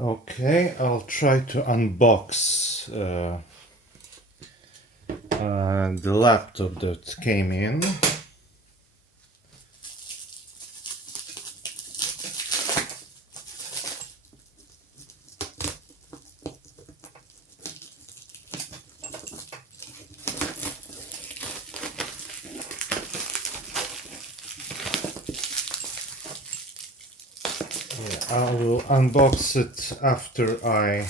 Okay, I'll try to unbox the laptop that came in. I will unbox it after I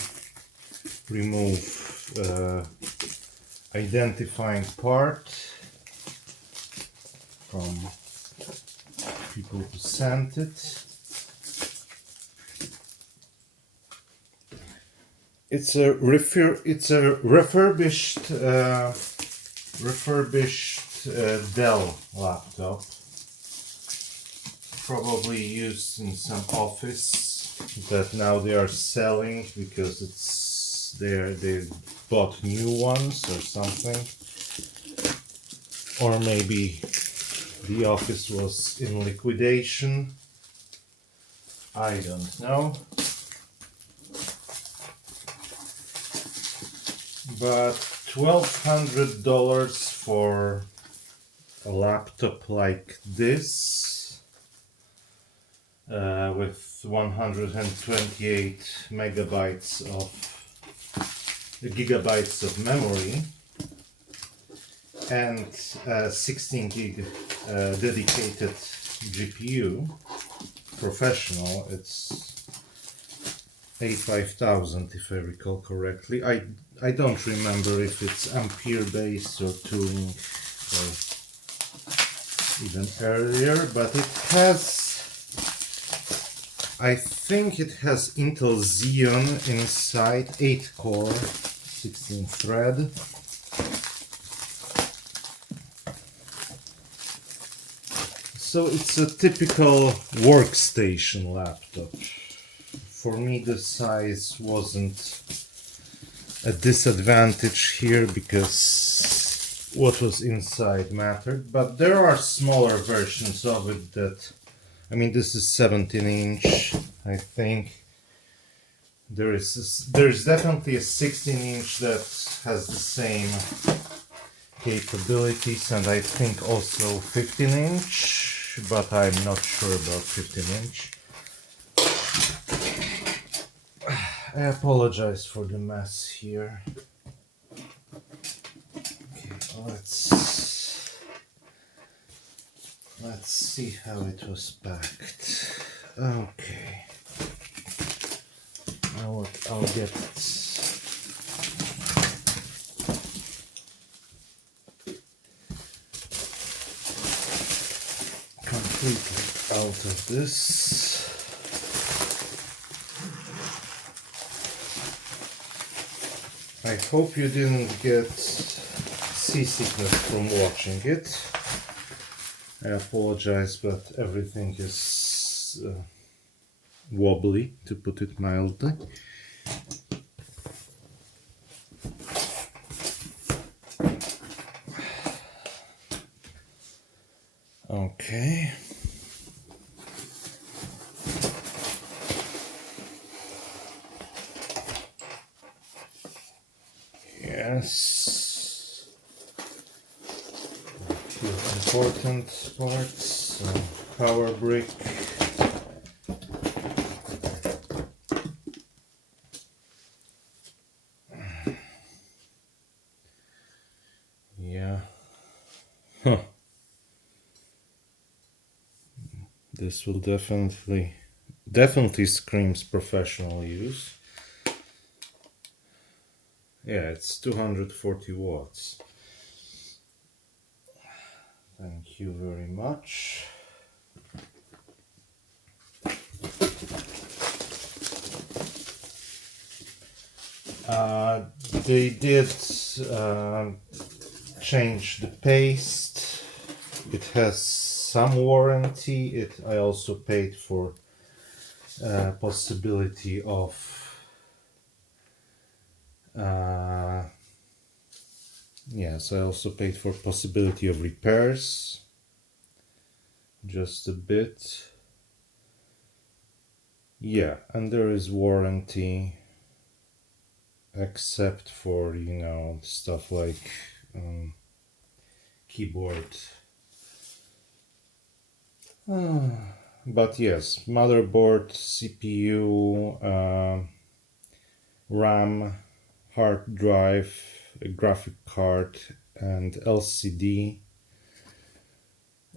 remove identifying part from people who sent it. It's a refurbished Dell laptop, probably used in some office that now they are selling because they bought new ones or something, or maybe the office was in liquidation. I don't know. But $1,200 for a laptop like this, with 128 gigabytes of memory and 16 gig dedicated GPU, professional, it's 85,000 if I recall correctly. I don't remember if it's ampere based or Turing or even earlier, but it has, I think it has Intel Xeon inside, 8 core, 16 thread. So it's a typical workstation laptop. For me the size wasn't a disadvantage here because what was inside mattered, but there are smaller versions of it that, I mean, this is 17-inch, I think. There's definitely a 16-inch that has the same capabilities, and I think also 15-inch, but I'm not sure about 15-inch. I apologize for the mess here. Okay, let's see how it was packed. Okay. Now I'll get it completely out of this. I hope you didn't get seasickness from watching it. I apologize, but everything is wobbly, to put it mildly. Okay. Yes. A few important parts. Power brick. Yeah. Huh. This will definitely screams professional use. Yeah, it's 240 watts. Thank you very much. They did change the paste. It has some warranty. I also paid for possibility of yes, I also paid for possibility of repairs, just a bit. Yeah, and there is warranty, except for, stuff like keyboard. But yes, motherboard, CPU, RAM, hard drive, a graphic card, and LCD.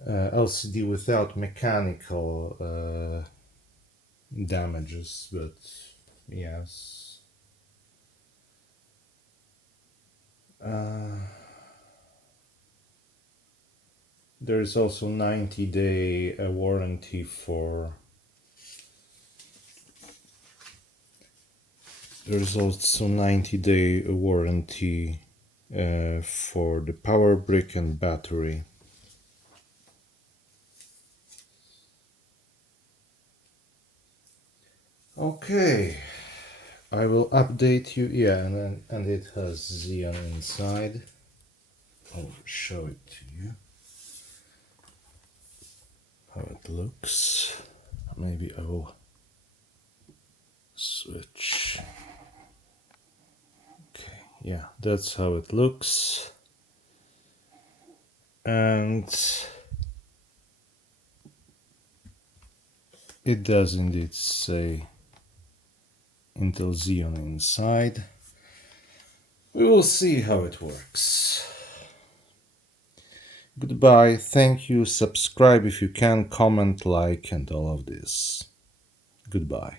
LCD without mechanical damages, but yes. There is also 90-day warranty for. There's also 90-day warranty for the power brick and battery. Okay, I will update you. Yeah, and it has Xeon inside. I'll show it to you how it looks. Maybe I will switch. Okay, yeah, that's how it looks. And it does indeed say Intel Xeon inside. We will see how it works. Goodbye, thank you, subscribe if you can, comment, like, and all of this. Goodbye.